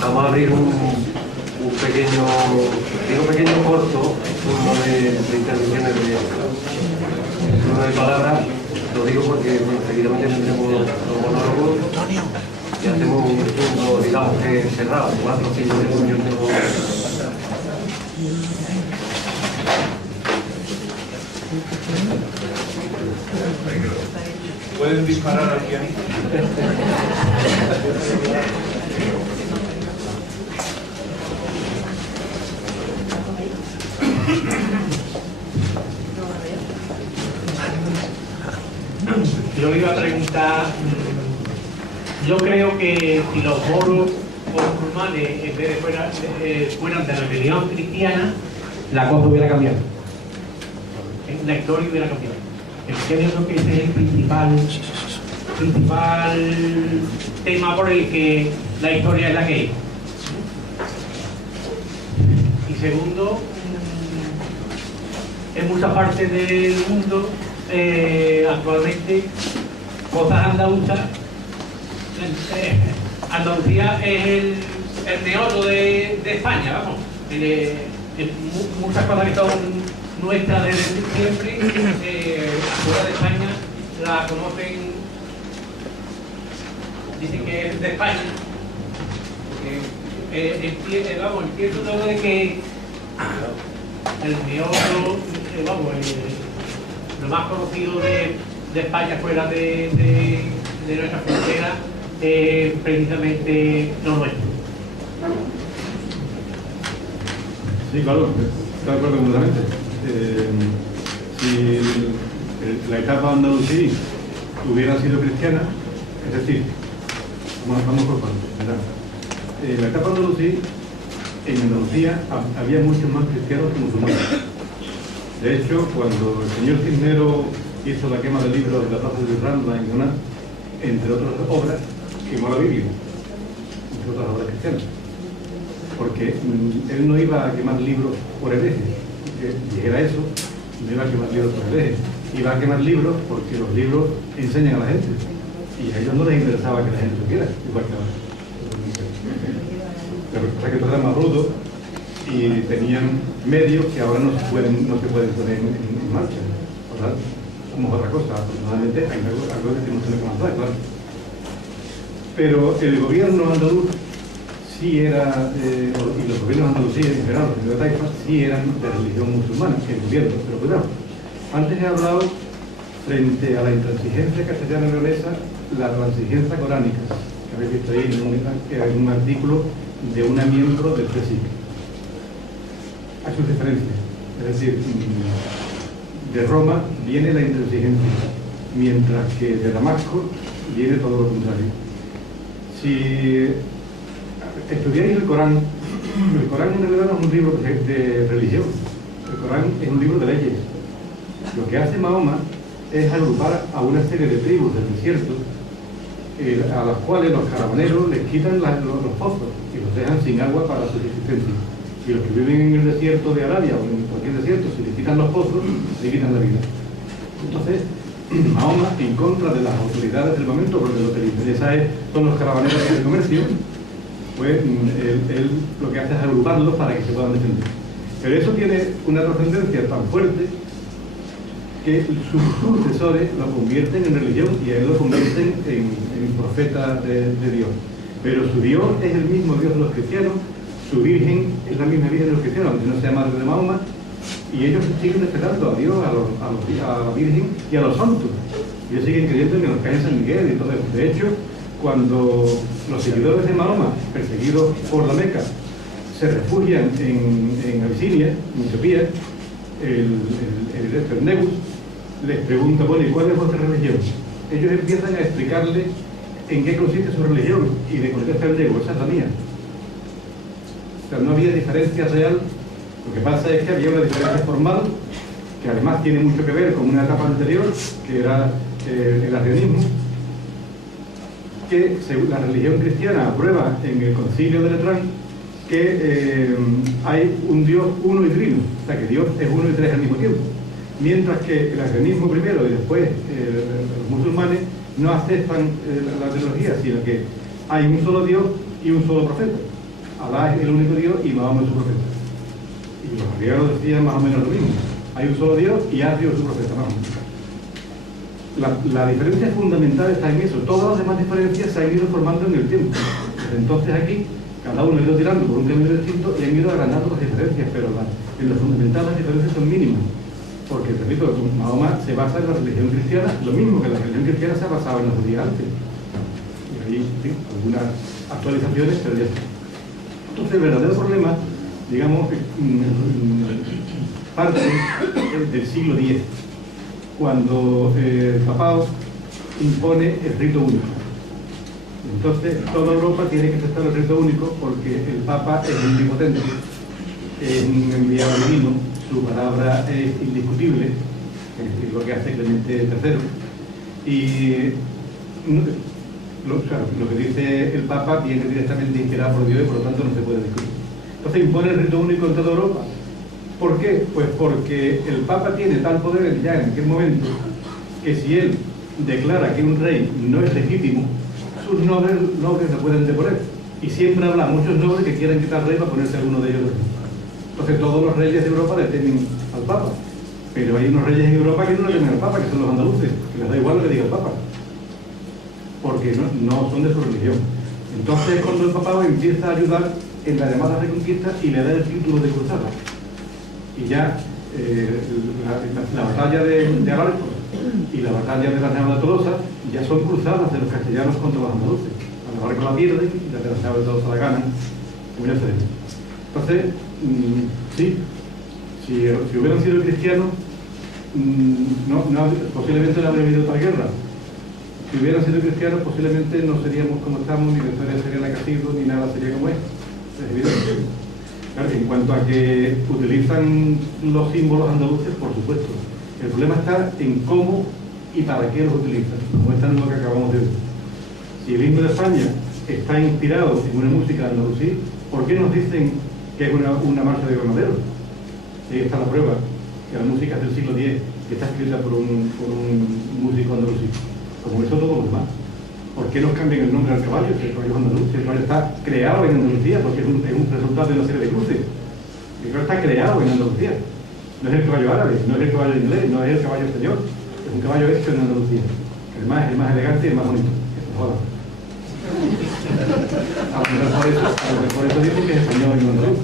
Vamos a abrir un pequeño, digo pequeño corto, uno de intervenciones de palabras. Lo digo porque bueno, seguidamente tendremos los monólogos y hacemos un turno, digamos que cerrado, 4 o 5 minutos. ¿Pueden disparar al pianista? Yo iba a preguntar, yo creo que si los moros o musulmanes en vez de fueran de la religión cristiana, la cosa hubiera cambiado. La historia hubiera cambiado. Yo creo que ese es el principal tema por el que la historia es la que es. Y segundo, en muchas partes del mundo actualmente cosas andaluzas, Andalucía es el meollo de España, vamos. Muchas cosas que son nuestras desde siempre, afuera de España la conocen, dicen que es de España. Entiendo todo de que el meollo, lo más conocido de España fuera de nuestra frontera es precisamente lo nuestro. Sí, claro, estoy de acuerdo completamente. Si la etapa de Andalucía hubiera sido cristiana, es decir, vamos por partes, ¿verdad? La etapa de Andalucía, en Andalucía había muchos más cristianos que musulmanes. De hecho, cuando el señor Cisneros hizo la quema del libro de la Plaza de Rambla en Granada, entre otras obras, quemó la Biblia, entre otras obras cristianas. Porque él no iba a quemar libros por herejes, que dijera eso, no iba a quemar libros por herejes, iba a quemar libros porque los libros enseñan a la gente, y a ellos no les interesaba que la gente supiera, igual que ahora. Pero pasa que todo era más rudo y tenían medios que ahora no se pueden poner en marcha, ¿verdad? Como otra cosa, afortunadamente hay algo que no se le conoce, claro. Pero el gobierno andaluz sí era, y los gobiernos andalucíes en general, los de Taifa, sí eran de religión musulmana, el gobierno, pero cuidado. Antes he hablado, frente a la intransigencia castellana y leonesa, la transigencia coránica, que habéis visto ahí en un artículo de una miembro del CSIC. Hay sus diferencias, es decir, de Roma viene la intransigencia, mientras que de Damasco viene todo lo contrario. Si estudiáis el Corán en realidad no es un libro de religión, el Corán es un libro de leyes. Lo que hace Mahoma es agrupar a una serie de tribus del desierto a las cuales los caravaneros les quitan los pozos y los dejan sin agua para su subsistencia. Y los que viven en el desierto de Arabia o en cualquier desierto, si les quitan los pozos, le quitan la vida. Entonces, Mahoma, en contra de las autoridades del momento, porque lo que le interesa son los caravaneros de comercio, pues él lo que hace es agruparlos para que se puedan defender. Pero eso tiene una trascendencia tan fuerte que sus sucesores lo convierten en religión y a él lo convierten en profeta de Dios. Pero su Dios es el mismo Dios de los cristianos, su Virgen es la misma Virgen de los cristianos, aunque no sea madre de Mahoma, y ellos siguen esperando a Dios, a la Virgen y a los santos. Ellos siguen creyendo en los que hay San Miguel y todo eso. De hecho, cuando los seguidores de Mahoma, perseguidos por la Meca, se refugian en Abisinia, en Etiopía, el Negus les pregunta, bueno, ¿y cuál es vuestra religión? Ellos empiezan a explicarle en qué consiste su religión y le contesta el Negus, esa es la mía. O sea, no había diferencia real. Lo que pasa es que había una diferencia formal que además tiene mucho que ver con una etapa anterior, que era el arrianismo, que según la religión cristiana aprueba en el Concilio de Letrán que hay un Dios uno y trino, o sea que Dios es uno y tres al mismo tiempo. Mientras que el arrianismo primero y después los musulmanes no aceptan la teología, sino que hay un solo Dios y un solo profeta. Alá es el único Dios y Mahoma es su profeta. Y los griegos decían más o menos lo mismo. Hay un solo Dios y Atrio es su profeta. La diferencia fundamental está en eso. Todas las demás diferencias se han ido formando en el tiempo. Entonces aquí, cada uno ha ido tirando por un camino distinto y han ido agrandando las diferencias, pero en lo fundamental las diferencias son mínimas. Porque, repito, Mahoma se basa en la religión cristiana, lo mismo que la religión cristiana se ha basado en la judía antes. Y ahí, sí, algunas actualizaciones, pero ya está. Entonces, el verdadero problema, digamos, parte del siglo X, cuando el papado impone el rito único. Entonces, toda Europa tiene que aceptar el rito único porque el Papa es omnipotente, es un enviado divino, su palabra es indiscutible, es lo que hace Clemente III. Y lo que dice el Papa viene directamente inspirado por Dios y por lo tanto no se puede discutir. Entonces impone el rito único en toda Europa. ¿Por qué? Pues porque el Papa tiene tal poder ya en aquel momento que si él declara que un rey no es legítimo, sus nobles lo pueden deponer. Y siempre habrá muchos nobles que quieran quitar rey para ponerse alguno de ellos. Entonces todos los reyes de Europa le temen al Papa. Pero hay unos reyes en Europa que no le temen al Papa, que son los andaluces, que les da igual lo que diga el Papa. Porque no son de su religión. Entonces cuando el papado empieza a ayudar en la llamada reconquista y le da el título de cruzada. Y ya la batalla de Alarcos y la batalla de la Nava de Tolosa ya son cruzadas de los castellanos contra los andaluces. A Alarcos la pierden y la de la Nava de Tolosa la ganan, como ya se ve. Entonces, sí, si hubieran sido cristianos, posiblemente no habría habido otra guerra. Si hubieran sido cristianos, posiblemente no seríamos como estamos, ni la historia sería la que ha sido, ni nada sería como es. Es evidente. Claro, en cuanto a que utilizan los símbolos andaluces, por supuesto. El problema está en cómo y para qué los utilizan, como está en lo que acabamos de ver. Si el himno de España está inspirado en una música andalusí, ¿por qué nos dicen que es una marcha de granaderos? Ahí está la prueba, que la música es del siglo X, que está escrita por un músico andalusí. Como eso todo lo demás. ¿Por qué nos cambian el nombre al caballo? Si el caballo es andaluz, si el caballo está creado en Andalucía, porque es un resultado de una serie de cruces. El caballo está creado en Andalucía. No es el caballo árabe, no es el caballo inglés, no es el caballo español. Es un caballo hecho en Andalucía. Además es el más elegante y el más bonito. Joda. A lo mejor por eso dicen que es español y no andaluz.